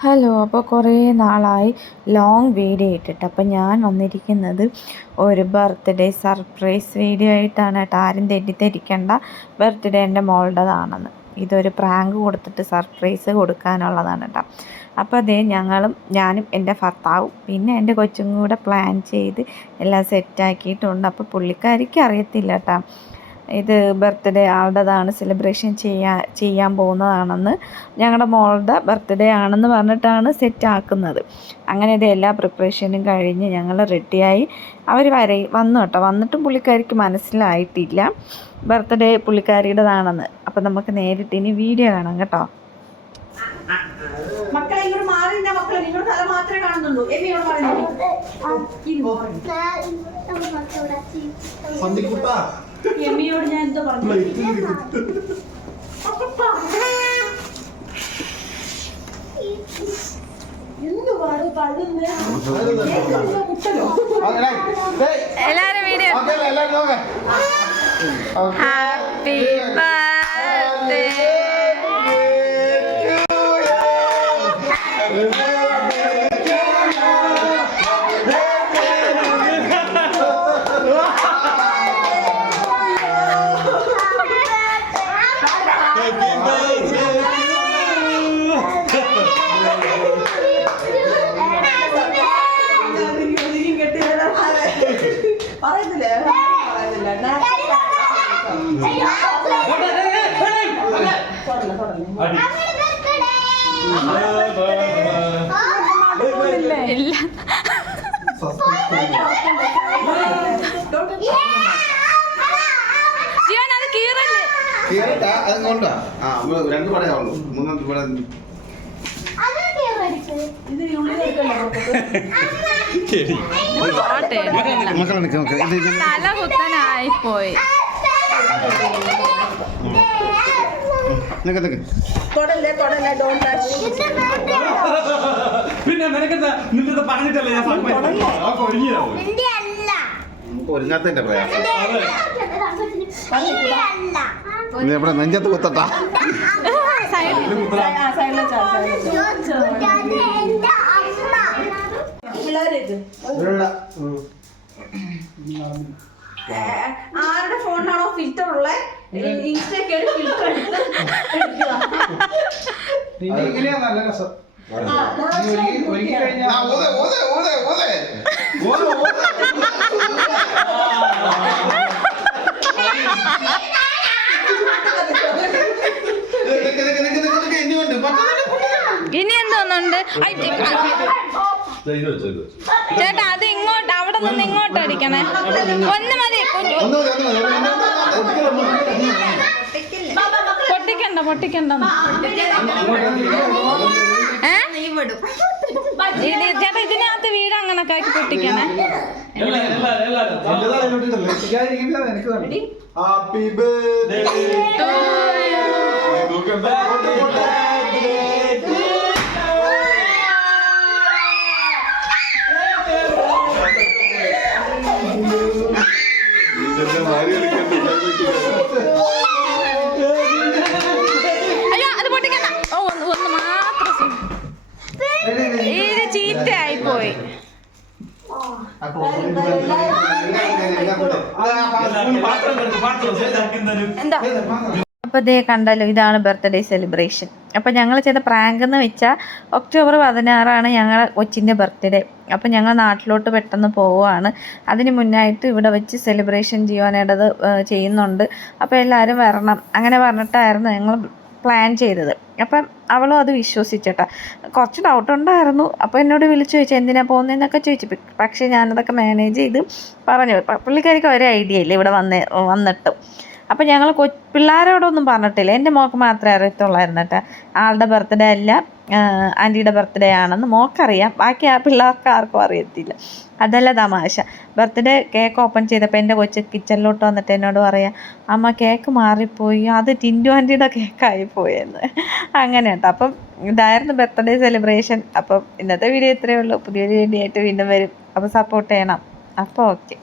Hello അപ്പോൾ കുറേ നാളായി ലോങ് വീഡിയോ ഇട്ടിട്ട്. അപ്പോൾ ഞാൻ വന്നിരിക്കുന്നത് ഒരു ബർത്ത്ഡേ സർപ്രൈസ് വീഡിയോ ആയിട്ടാണ് കേട്ടോ. ആരും തെറ്റിദ്ധരിക്കേണ്ട. ബർത്ത്ഡേ എന്റെ മോളുടേതാണെന്ന്. ഇതൊരു പ്രാങ്ക് കൊടുത്തിട്ട് സർപ്രൈസ് കൊടുക്കാനുള്ളതാണ് കേട്ടോ. അപ്പോൾ അതേ ഞങ്ങളും ഞാനും എന്റെ ഭർത്താവും പിന്നെ എന്റെ കൊച്ചും കൂടെ പ്ലാൻ ചെയ്ത് എല്ലാം സെറ്റാക്കിയിട്ടുണ്ട് അപ്പോൾ പുള്ളിക്കാരിക്ക് അറിയത്തില്ല കേട്ടോ. ഇത് ബർത്ത്ഡേ ആളുടേതാണ് സെലിബ്രേഷൻ ചെയ്യാൻ ചെയ്യാൻ പോകുന്നതാണെന്ന് ഞങ്ങളുടെ മോളുടെ ബർത്ത്ഡേ ആണെന്ന് പറഞ്ഞിട്ടാണ് സെറ്റ് ആക്കുന്നത് അങ്ങനെ ഇത് എല്ലാ പ്രിപ്പറേഷനും കഴിഞ്ഞ് ഞങ്ങൾ റെഡിയായി അവർ വരെ വന്നു കേട്ടോ വന്നിട്ടും പുള്ളിക്കാരിക്ക് മനസ്സിലായിട്ടില്ല ബർത്ത്ഡേ പുള്ളിക്കാരിയുടേതാണെന്ന് അപ്പം നമുക്ക് നേരിട്ട് ഇനി വീഡിയോ കാണാം കേട്ടോ മക്കളെ ഇങ്ങോട്ട് മാറി മക്കളെ നിങ്ങളുടെ തല മാത്രമേ കാണുന്നുള്ളൂ എന്നെ മാറി സന്ധിക്കുട്ട എമ്മിയോട് ഞാൻ എന്തോ പറഞ്ഞു. എല്ലാവരും വീഡിയോ ഹാപ്പി ബർത്ത്ഡേ. ഇല്ല ജീവൻ അത് കീറല്ലേ കേറട്ടാ ആ രണ്ട് മൂന്നാം മക്കളെ നിൽക്കാം തല കുത്തനായി പിന്നെ നിനക്കെന്താ? നിന്റെ പറഞ്ഞിട്ടല്ലേ ഞാൻ ഒരുങ്ങാത്തതിന്റെ പ്രയാസം. എവിടെ നെഞ്ചത്ത് കുത്തട്ടാ? പിള്ളേരേക്ക് ആരുടെ ഫോണിലാണോ ഫിൽറ്റർ ഉള്ളത് ഫിൽറ്റർ എടുത്ത് ഊതെ, ഊതെ, ഊതെ, ഊതെ. ഊതെ. ഇനി എന്തോന്നുണ്ട്? ചേട്ടാ അത് ഇങ്ങോട്ട് അവിടെ നിന്ന് ഇങ്ങോട്ട് അടിക്കണേ. ഒന്ന് പൊട്ടിക്കണ്ട പൊട്ടിക്കണ്ട. ചേട്ടാ ഇതിനകത്ത് വീട് അങ്ങനെ കാക്കി പൊട്ടിക്കണേ. Happy birthday. പോയി. എന്താ? അപ്പോൾ ഇതേ കണ്ടല്ലോ ഇതാണ് ബർത്ത്ഡേ സെലിബ്രേഷൻ. അപ്പോൾ ഞങ്ങൾ ചെയ്ത പ്രാങ്ക് എന്ന് വെച്ചാൽ ഒക്ടോബർ പതിനാറാണ് ഞങ്ങളെ കൊച്ചിന്റെ ബർത്ത്ഡേ. അപ്പോൾ ഞങ്ങൾ നാട്ടിലോട്ട് പെട്ടെന്ന് പോവുകയാണ്. അതിന് മുന്നായിട്ട് ഇവിടെ വെച്ച് സെലിബ്രേഷൻ ചെയ്യാനായിട്ടത് ചെയ്യുന്നുണ്ട്. അപ്പോൾ എല്ലാവരും വരണം. അങ്ങനെ പറഞ്ഞിട്ടായിരുന്നു ഞങ്ങൾ പ്ലാൻ ചെയ്തത്. അപ്പം അവളും അത് വിശ്വസിച്ചേട്ടാ. കുറച്ച് ഡൗട്ട് ഉണ്ടായിരുന്നു. അപ്പോൾ എന്നോട് വിളിച്ചു ചോദിച്ചു എന്തിനാണ് പോകുന്നതെന്നൊക്കെ ചോദിച്ചു. പക്ഷേ ഞാനതൊക്കെ മാനേജ് ചെയ്ത് പറഞ്ഞു. പുള്ളിക്കാരിക്ക് ഒരേ ഐഡിയ ഇല്ല ഇവിടെ വന്ന് വന്നിട്ട്. അപ്പോൾ ഞങ്ങൾ കൊ പിള്ളേരോടൊന്നും പറഞ്ഞിട്ടില്ല. എന്റെ മോക്ക് മാത്രമേ അറിയത്തുള്ളായിരുന്നു കേട്ടോ. ആളുടെ ബർത്ത്ഡേ അല്ല. ആന്റിയുടെ ബർത്ത്ഡേ ആണെന്ന് മോക്കറിയാം. ബാക്കി ആ പിള്ളേർക്ക് ആർക്കും അറിയത്തില്ല. അതല്ല തമാശ. ബർത്ത്ഡേ കേക്ക് ഓപ്പൺ ചെയ്തപ്പോൾ എന്റെ കൊച്ച് കിച്ചണിലോട്ട് വന്നിട്ട് എന്നോട് പറയാം അമ്മ കേക്ക് മാറിപ്പോയി. അത് ടിന്റു ആന്റിയുടെ കേക്കായി പോയെന്ന്. അങ്ങനെ കേട്ടോ. അപ്പം ഇതായിരുന്നു ബർത്ത്ഡേ സെലിബ്രേഷൻ. അപ്പം ഇന്നത്തെ വീഡിയോ ഇത്രയേ ഉള്ളൂ. പുതിയൊരു വീഡിയോ ആയിട്ട് വീണ്ടും വരും. അപ്പോൾ സപ്പോർട്ട് ചെയ്യണം. അപ്പോൾ ഓക്കെ.